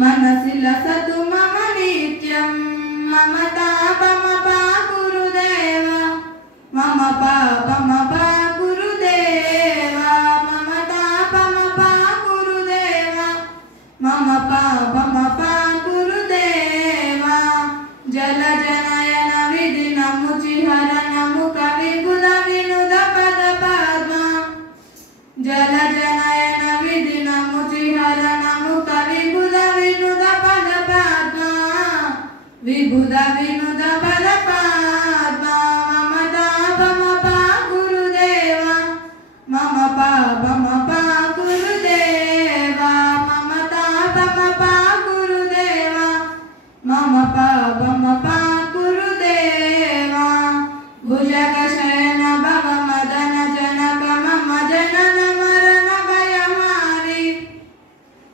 मनसि लसतु मम नित्यं मम तापमपा गुरुदेव मम पापमपा गुरुदेव मम तापमपा गुरुदेव मम पापमपा गुरुदेव जलजनयन विधिनमुचिहरण मुख विबुध विनुद पद पद्मा जलजनयन विधिनमुचिहरण मुख विबुध विनुद पद पद्मा विबुध विनुद पद पद्मा मम तापमपा गुरुदेव मम पापमपा गुरुदेव मम तापमपा गुरुदेव मम पापमपा गुरुदेव भुजगशयन भव मदन जनक मम जनन मरण भयहारी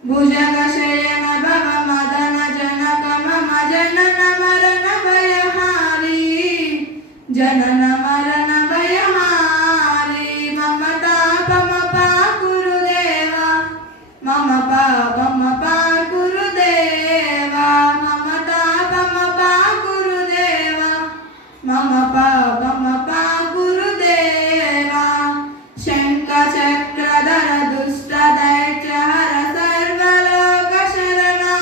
भुजगशयन भव मदन जनक मम जनन मरण भयहारी जनन मरण भयहारी मम तापमपा गुरुदेव मम पापमपा गुरुदेव मम तापमपा गुरुदेव मम पापमपा गुरुदेव शङ्खचक्रधर दुष्ट दैत्यहर सर्वलोकशरणा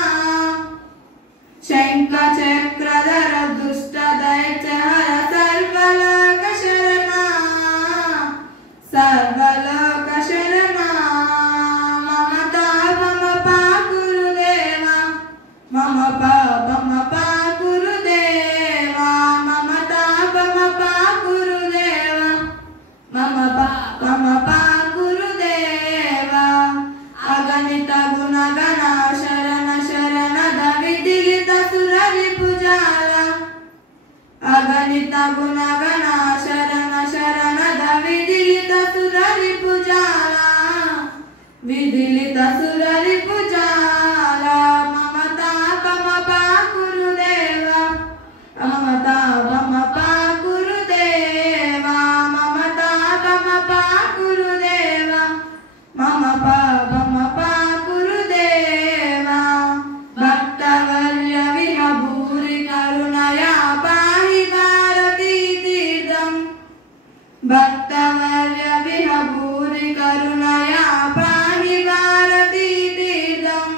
शङ्खचक्रधर दुष्ट दैत्यहर सर्वलोकशरणा सर्वलोकशरणा मम तापमपा गुरुदेव मम पापमपा गुरुदेव मम तापमपा गुरुदेव मम पापमपा गुरुदेव अगणित गुणगण शरण शरणद विदिलित सुररिपुजाल अगणित गुणगण शरण शरणद विदिलित सुररिपुजाल विदिलित सुररिपुजाल मम तापमपा गुरुदेव मम तापमपा गुरुदेव मम तापमपा गुरुदेव मम पापमपा गुरुदेव भक्तवर्य विहभूरि करुणया पाहि भारती तीर्थं भक्तवर्य विहभूरि करुणया पाहि भारती तीर्थं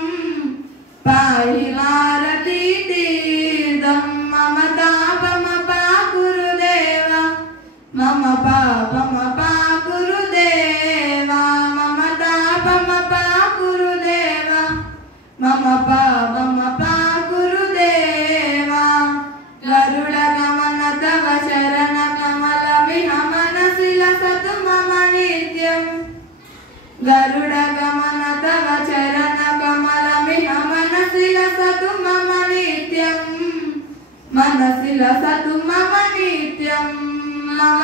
पाहि भारती तीर्थं मम तापमपा गुरुदेव मम पापमपा गुरुदेव मम तापमपा गुरुदेव मम पापमपा गुरुदेव गरुडगमन तव चरण कमलमिह मनसि लसतु मम नित्यं गरुडगमन तव चरण कमलमिह मनसि लसतु मम नित्यं मनसि लसतु मम नित्यं मम